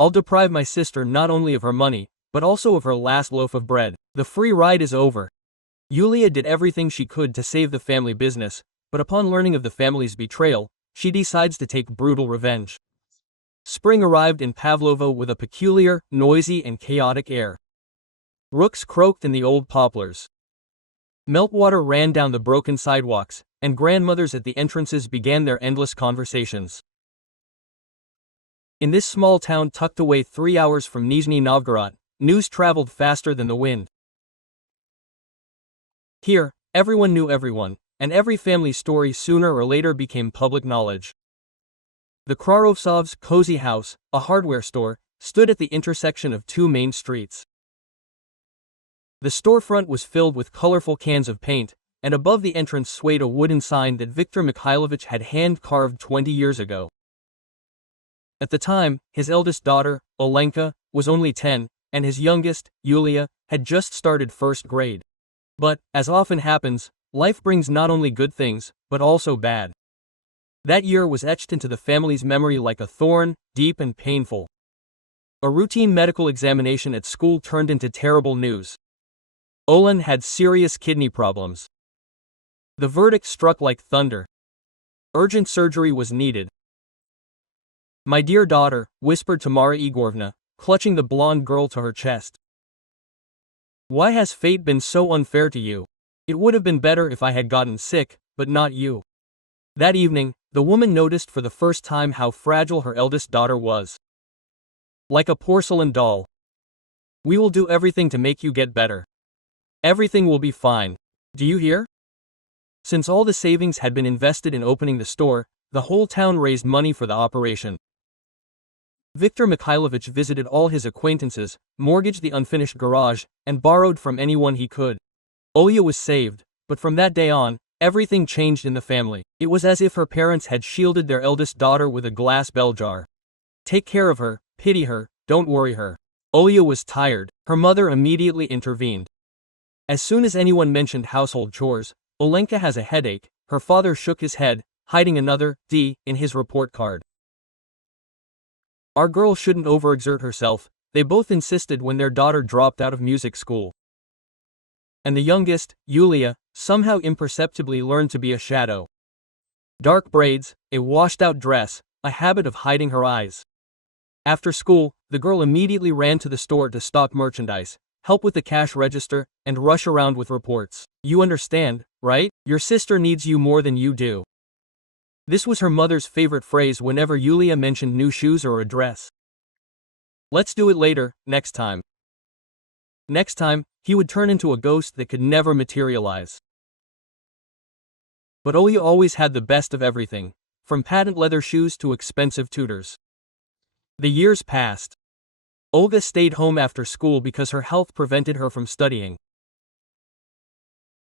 I'll deprive my sister not only of her money, but also of her last loaf of bread. The free ride is over. Yulia did everything she could to save the family business, but upon learning of the family's betrayal, she decides to take brutal revenge. Spring arrived in Pavlovo with a peculiar, noisy and chaotic air. Rooks croaked in the old poplars. Meltwater ran down the broken sidewalks, and grandmothers at the entrances began their endless conversations. In this small town tucked away 3 hours from Nizhny Novgorod, news traveled faster than the wind. Here, everyone knew everyone, and every family story sooner or later became public knowledge. The Krarovtsovs' cozy house, a hardware store, stood at the intersection of two main streets. The storefront was filled with colorful cans of paint, and above the entrance swayed a wooden sign that Viktor Mikhailovich had hand-carved 20 years ago. At the time, his eldest daughter, Olenka, was only 10, and his youngest, Yulia, had just started first grade. But, as often happens, life brings not only good things, but also bad. That year was etched into the family's memory like a thorn, deep and painful. A routine medical examination at school turned into terrible news. Olen had serious kidney problems. The verdict struck like thunder. Urgent surgery was needed. "My dear daughter," whispered Tamara Igorevna, clutching the blonde girl to her chest. "Why has fate been so unfair to you? It would have been better if I had gotten sick, but not you." That evening, the woman noticed for the first time how fragile her eldest daughter was. "Like a porcelain doll. We will do everything to make you get better. Everything will be fine. Do you hear?" Since all the savings had been invested in opening the store, the whole town raised money for the operation. Viktor Mikhailovich visited all his acquaintances, mortgaged the unfinished garage, and borrowed from anyone he could. Olya was saved, but from that day on, everything changed in the family. It was as if her parents had shielded their eldest daughter with a glass bell jar. Take care of her, pity her, don't worry her. Olya was tired. Her mother immediately intervened. As soon as anyone mentioned household chores, "Olenka has a headache," her father shook his head, hiding another D in his report card. "Our girl shouldn't overexert herself," they both insisted when their daughter dropped out of music school. And the youngest, Yulia, somehow imperceptibly learned to be a shadow. Dark braids, a washed-out dress, a habit of hiding her eyes. After school, the girl immediately ran to the store to stock merchandise, help with the cash register, and rush around with reports. "You understand, right? Your sister needs you more than you do." This was her mother's favorite phrase whenever Yulia mentioned new shoes or a dress. "Let's do it later, next time." Next time, he would turn into a ghost that could never materialize. But Olya always had the best of everything, from patent leather shoes to expensive tutors. The years passed. Olga stayed home after school because her health prevented her from studying.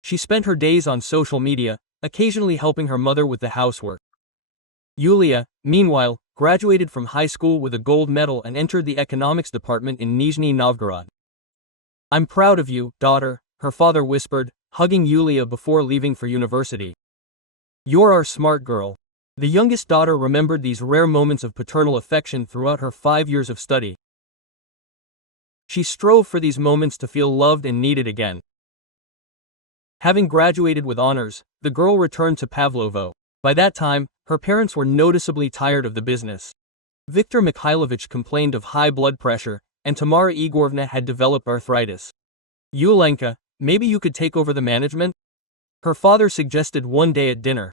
She spent her days on social media, occasionally helping her mother with the housework. Yulia, meanwhile, graduated from high school with a gold medal and entered the economics department in Nizhny Novgorod. "I'm proud of you, daughter," her father whispered, hugging Yulia before leaving for university. "You're our smart girl." The youngest daughter remembered these rare moments of paternal affection throughout her 5 years of study. She strove for these moments to feel loved and needed again. Having graduated with honors, the girl returned to Pavlovo. By that time, her parents were noticeably tired of the business. Viktor Mikhailovich complained of high blood pressure, and Tamara Igorevna had developed arthritis. "Yulenka, maybe you could take over the management?" her father suggested one day at dinner.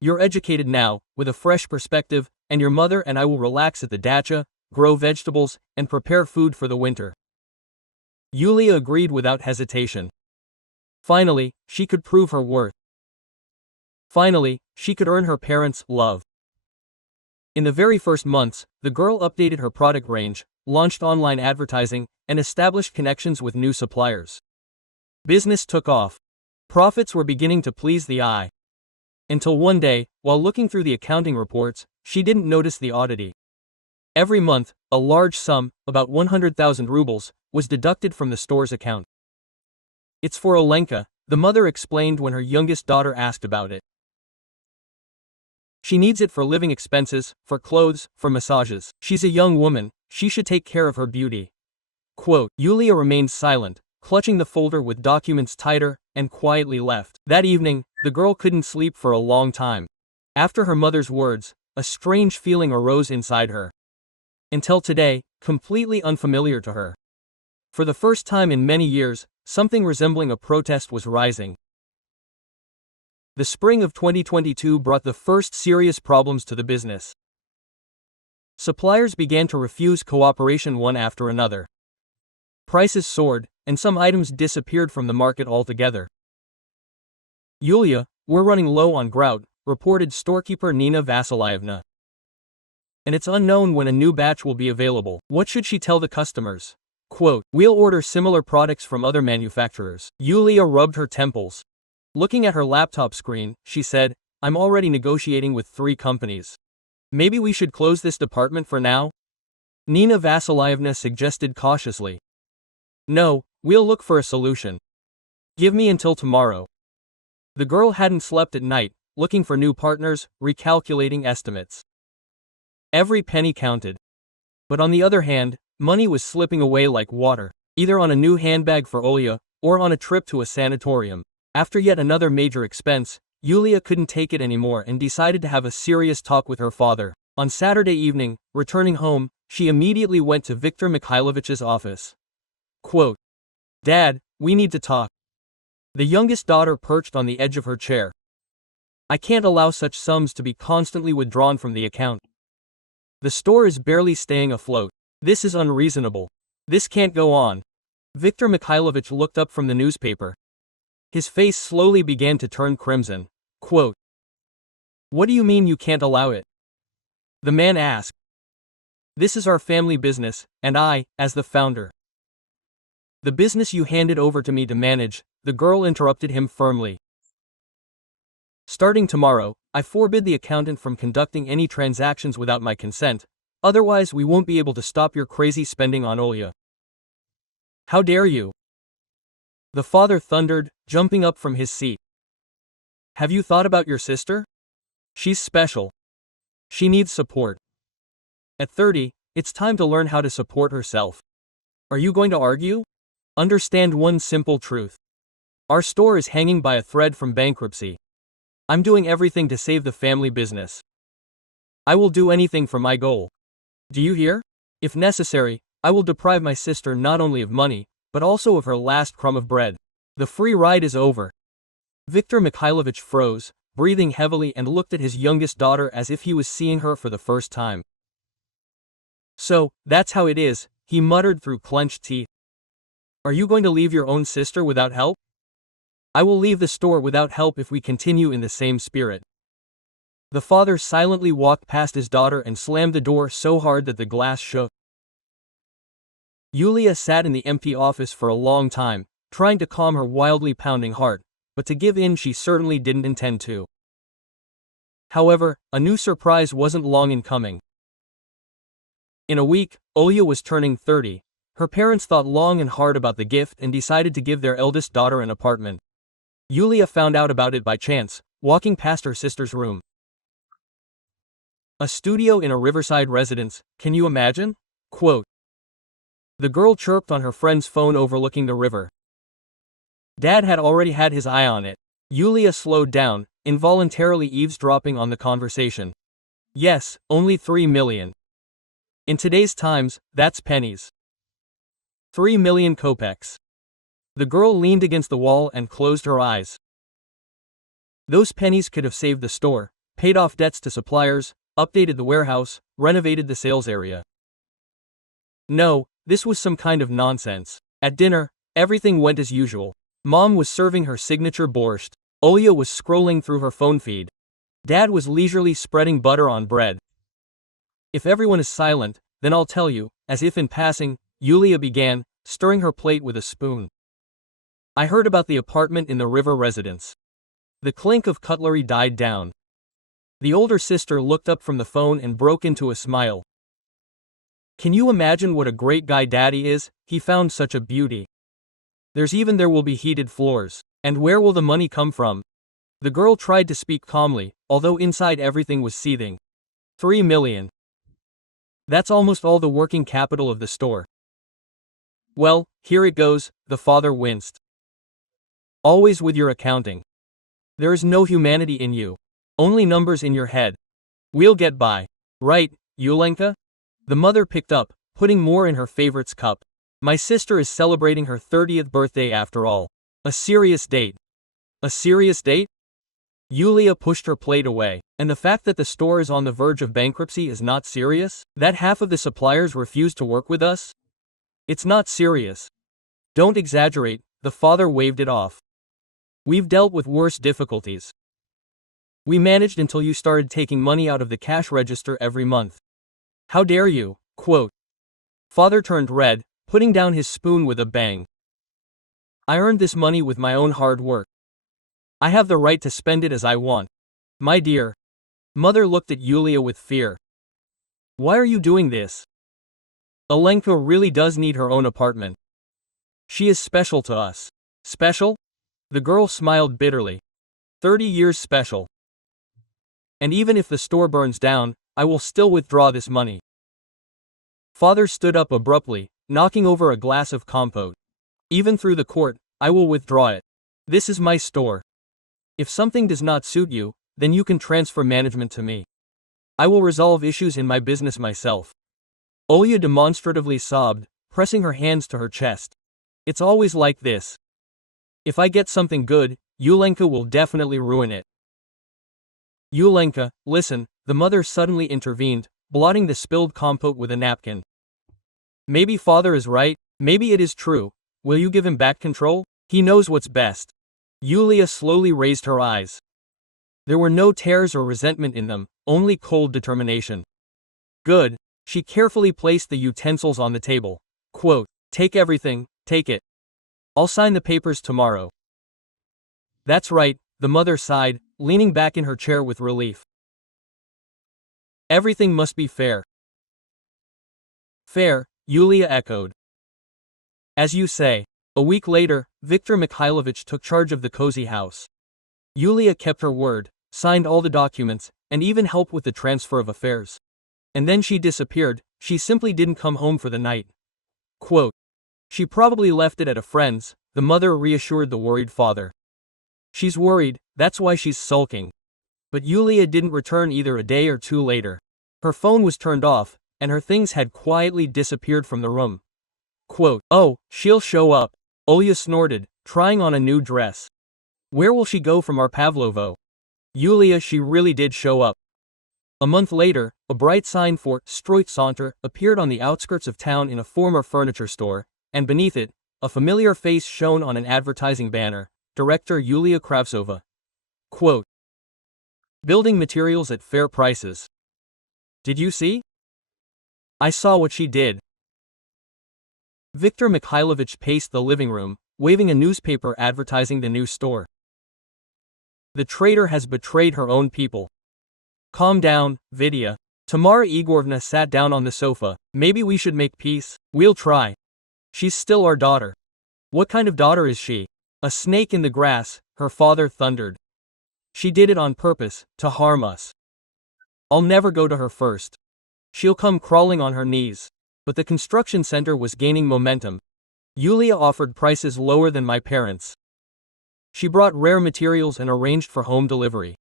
"You're educated now, with a fresh perspective, and your mother and I will relax at the dacha, grow vegetables, and prepare food for the winter." Yulia agreed without hesitation. Finally, she could prove her worth. Finally, she could earn her parents' love. In the very first months, the girl updated her product range, launched online advertising, and established connections with new suppliers. Business took off. Profits were beginning to please the eye. Until one day, while looking through the accounting reports, she didn't notice the oddity. Every month, a large sum, about 100,000 rubles, was deducted from the store's account. "It's for Olenka," the mother explained when her youngest daughter asked about it. "She needs it for living expenses, for clothes, for massages. She's a young woman, she should take care of her beauty. Quote, Yulia remained silent, clutching the folder with documents tighter, and quietly left. That evening, the girl couldn't sleep for a long time. After her mother's words, a strange feeling arose inside her. Until today, completely unfamiliar to her. For the first time in many years, something resembling a protest was rising. The spring of 2022 brought the first serious problems to the business. Suppliers began to refuse cooperation one after another. Prices soared, and some items disappeared from the market altogether. Yulia, we're running low on grout, reported storekeeper Nina Vasilyevna. And it's unknown when a new batch will be available. What should she tell the customers? Quote, we'll order similar products from other manufacturers. Yulia rubbed her temples. Looking at her laptop screen, she said, I'm already negotiating with 3 companies. Maybe we should close this department for now? Nina Vasilyevna suggested cautiously. No, we'll look for a solution. Give me until tomorrow. The girl hadn't slept at night, looking for new partners, recalculating estimates. Every penny counted. But on the other hand, money was slipping away like water, either on a new handbag for Olya, or on a trip to a sanatorium. After yet another major expense, Yulia couldn't take it anymore and decided to have a serious talk with her father. On Saturday evening, returning home, she immediately went to Viktor Mikhailovich's office. Quote, Dad, we need to talk. The youngest daughter perched on the edge of her chair. I can't allow such sums to be constantly withdrawn from the account. The store is barely staying afloat. This is unreasonable. This can't go on. Viktor Mikhailovich looked up from the newspaper. His face slowly began to turn crimson. Quote, What do you mean you can't allow it? The man asked. This is our family business, and I, as the founder. The business you handed over to me to manage, the girl interrupted him firmly. Starting tomorrow, I forbid the accountant from conducting any transactions without my consent, otherwise we won't be able to stop your crazy spending on Olya. How dare you? The father thundered, jumping up from his seat. Have you thought about your sister? She's special. She needs support. At 30, it's time to learn how to support herself. Are you going to argue? Understand one simple truth. Our store is hanging by a thread from bankruptcy. I'm doing everything to save the family business. I will do anything for my goal. Do you hear? If necessary, I will deprive my sister not only of money, but also of her last crumb of bread. The free ride is over. Viktor Mikhailovich froze, breathing heavily, and looked at his youngest daughter as if he was seeing her for the first time. So, that's how it is, he muttered through clenched teeth. Are you going to leave your own sister without help? I will leave the store without help if we continue in the same spirit. The father silently walked past his daughter and slammed the door so hard that the glass shook. Yulia sat in the empty office for a long time, trying to calm her wildly pounding heart, but to give in she certainly didn't intend to. However, a new surprise wasn't long in coming. In a week, Olya was turning 30. Her parents thought long and hard about the gift and decided to give their eldest daughter an apartment. Yulia found out about it by chance, walking past her sister's room. A studio in a riverside residence, can you imagine? Quote, The girl chirped on her friend's phone overlooking the river. Dad had already had his eye on it. Yulia slowed down, involuntarily eavesdropping on the conversation. Yes, only 3 million. In today's times, that's pennies. 3 million kopecks. The girl leaned against the wall and closed her eyes. Those pennies could have saved the store, paid off debts to suppliers, updated the warehouse, renovated the sales area. No, this was some kind of nonsense. At dinner, everything went as usual. Mom was serving her signature borscht. Olya was scrolling through her phone feed. Dad was leisurely spreading butter on bread. If everyone is silent, then I'll tell you, as if in passing, Yulia began, stirring her plate with a spoon. I heard about the apartment in the river residence. The clink of cutlery died down. The older sister looked up from the phone and broke into a smile. Can you imagine what a great guy Daddy is? He found such a beauty. There will be heated floors. And where will the money come from? The girl tried to speak calmly, although inside everything was seething. 3 million. That's almost all the working capital of the store. Well, here it goes, the father winced. Always with your accounting. There is no humanity in you. Only numbers in your head. We'll get by. Right, Yulenka? The mother picked up, putting more in her favorite's cup. My sister is celebrating her 30th birthday after all. A serious date. A serious date? Yulia pushed her plate away. And the fact that the store is on the verge of bankruptcy is not serious? That half of the suppliers refuse to work with us? It's not serious. Don't exaggerate, the father waved it off. We've dealt with worse difficulties. We managed until you started taking money out of the cash register every month. How dare you, quote. Father turned red, putting down his spoon with a bang. I earned this money with my own hard work. I have the right to spend it as I want. My dear. Mother looked at Yulia with fear. Why are you doing this? Alenka really does need her own apartment. She is special to us. Special? The girl smiled bitterly. 30 years special. And even if the store burns down, I will still withdraw this money. Father stood up abruptly, knocking over a glass of compote. Even through the court, I will withdraw it. This is my store. If something does not suit you, then you can transfer management to me. I will resolve issues in my business myself. Olya demonstratively sobbed, pressing her hands to her chest. It's always like this. If I get something good, Yulenka will definitely ruin it. Yulenka, listen, the mother suddenly intervened, blotting the spilled compote with a napkin. Maybe father is right, maybe it is true. Will you give him back control? He knows what's best. Yulia slowly raised her eyes. There were no tears or resentment in them, only cold determination. Good. She carefully placed the utensils on the table. Quote, take everything, take it. I'll sign the papers tomorrow. That's right, the mother sighed, leaning back in her chair with relief. Everything must be fair. Fair, Yulia echoed. As you say. A week later, Viktor Mikhailovich took charge of the cozy house. Yulia kept her word, signed all the documents, and even helped with the transfer of affairs. And then she disappeared, she simply didn't come home for the night. Quote, she probably left it at a friend's, the mother reassured the worried father. She's worried, that's why she's sulking. But Yulia didn't return either a day or two later. Her phone was turned off, and her things had quietly disappeared from the room. Quote, oh, she'll show up. Olya snorted, trying on a new dress. Where will she go from our Pavlovo? Yulia, she really did show up. A month later, a bright sign for Stroit Center appeared on the outskirts of town in a former furniture store, and beneath it, a familiar face shone on an advertising banner, director Yulia Kravtsova. Quote, building materials at fair prices. Did you see? I saw what she did. Viktor Mikhailovich paced the living room, waving a newspaper advertising the new store. The traitor has betrayed her own people. Calm down, Vidya. Tamara Igorevna sat down on the sofa. Maybe we should make peace. We'll try. She's still our daughter. What kind of daughter is she? A snake in the grass, her father thundered. She did it on purpose, to harm us. I'll never go to her first. She'll come crawling on her knees. But the construction center was gaining momentum. Yulia offered prices lower than my parents. She brought rare materials and arranged for home delivery.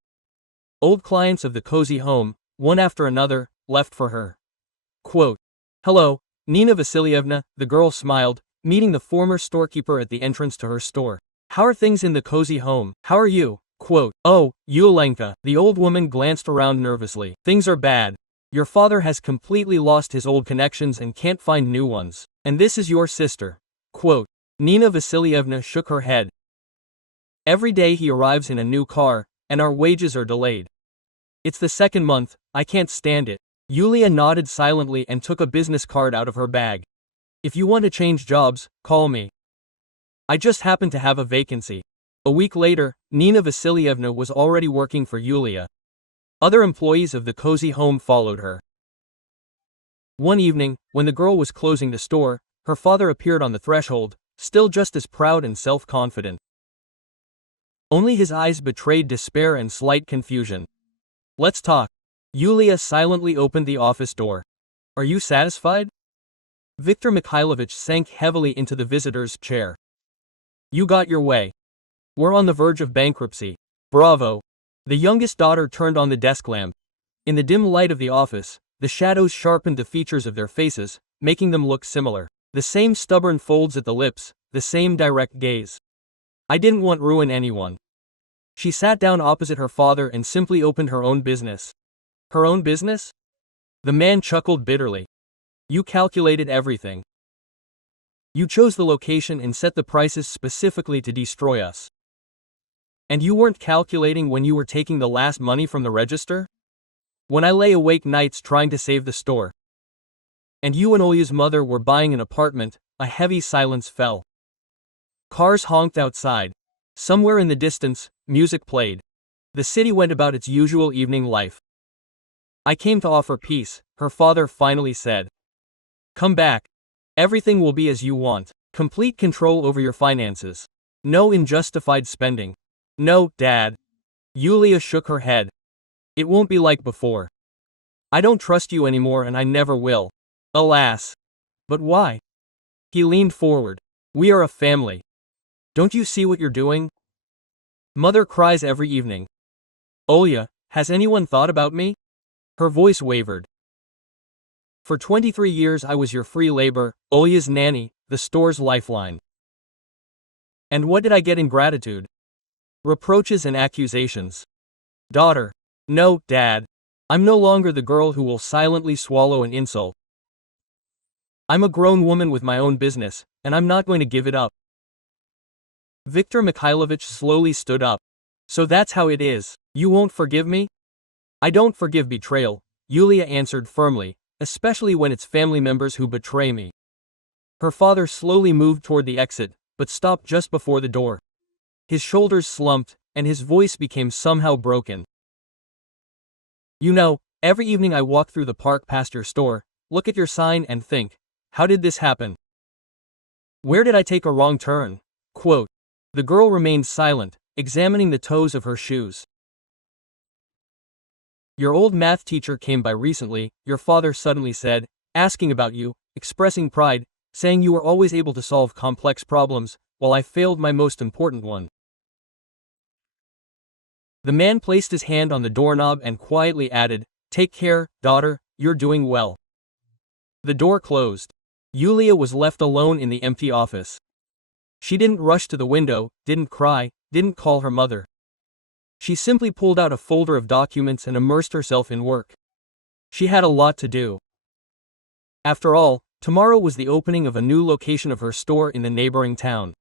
Old clients of the cozy home, one after another, left for her. Quote, hello, Nina Vasilievna, the girl smiled, meeting the former storekeeper at the entrance to her store. How are things in the cozy home? How are you? Quote, oh, Yulenka, the old woman glanced around nervously. Things are bad. Your father has completely lost his old connections and can't find new ones. And this is your sister. Quote, Nina Vasilievna shook her head. Every day he arrives in a new car, and our wages are delayed. It's the second month, I can't stand it. Yulia nodded silently and took a business card out of her bag. If you want to change jobs, call me. I just happen to have a vacancy. A week later, Nina Vasilievna was already working for Yulia. Other employees of the cozy home followed her. One evening, when the girl was closing the store, her father appeared on the threshold, still just as proud and self-confident. Only his eyes betrayed despair and slight confusion. Let's talk. Yulia silently opened the office door. Are you satisfied? Viktor Mikhailovich sank heavily into the visitor's chair. You got your way. We're on the verge of bankruptcy. Bravo. The youngest daughter turned on the desk lamp. In the dim light of the office, the shadows sharpened the features of their faces, making them look similar. The same stubborn folds at the lips, the same direct gaze. I didn't want ruin anyone. She sat down opposite her father and simply opened her own business. Her own business? The man chuckled bitterly. You calculated everything. You chose the location and set the prices specifically to destroy us. And you weren't calculating when you were taking the last money from the register? When I lay awake nights trying to save the store. And you and Olya's mother were buying an apartment, a heavy silence fell. Cars honked outside. Somewhere in the distance, music played. The city went about its usual evening life. I came to offer peace, her father finally said. Come back. Everything will be as you want. Complete control over your finances. No unjustified spending. No, Dad. Yulia shook her head. It won't be like before. I don't trust you anymore and I never will. Alas. But why? He leaned forward. We are a family. Don't you see what you're doing? Mother cries every evening. Olya, has anyone thought about me? Her voice wavered. For 23 years I was your free labor, Olya's nanny, the store's lifeline. And what did I get in gratitude? Reproaches and accusations. Daughter. No, Dad. I'm no longer the girl who will silently swallow an insult. I'm a grown woman with my own business, and I'm not going to give it up. Viktor Mikhailovich slowly stood up. So that's how it is. You won't forgive me? I don't forgive betrayal, Yulia answered firmly, especially when it's family members who betray me. Her father slowly moved toward the exit, but stopped just before the door. His shoulders slumped, and his voice became somehow broken. You know, every evening I walk through the park past your store, look at your sign and think, how did this happen? Where did I take a wrong turn? Quote. The girl remained silent, examining the toes of her shoes. Your old math teacher came by recently, your father suddenly said, asking about you, expressing pride, saying you were always able to solve complex problems, while I failed my most important one. The man placed his hand on the doorknob and quietly added, Take care, daughter, you're doing well. The door closed. Yulia was left alone in the empty office. She didn't rush to the window, didn't cry, didn't call her mother. She simply pulled out a folder of documents and immersed herself in work. She had a lot to do. After all, tomorrow was the opening of a new location of her store in the neighboring town.